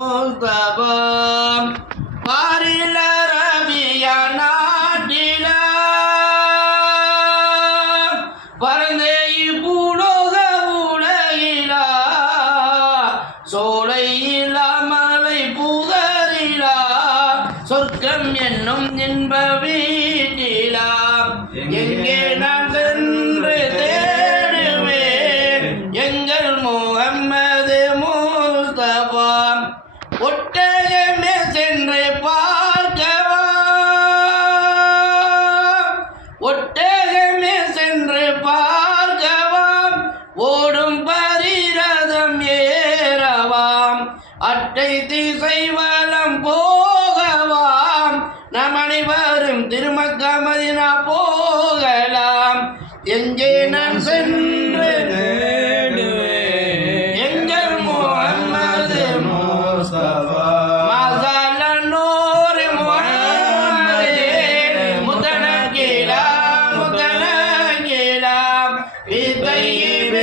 முஸ்தபம் பாரில ரபியா நாட்டில பரந்த இப்பூலோக உலகிலா சோலையிலா மலை புதரிலா சொர்க்கம் என்னும் இன்ப வீட்டிலா எங்கே நான் சென்று தேடுவேன் எங்கள் முஹம்மது முஸ்தபா ஒட்டகமே சென்று பார்க்கவா ஒட்டகமே சென்று பார்க்கவாம் ஓடும் பரிரதம் ஏறவாம் அட்டை திசை வலம் போகவாம் நம் அனைவரும் திருமக்கா மதீனா போகலாம் எங்கே நான் சென்று எங்கள் முஹம்மது முஸ்தபா متنكلا في طيب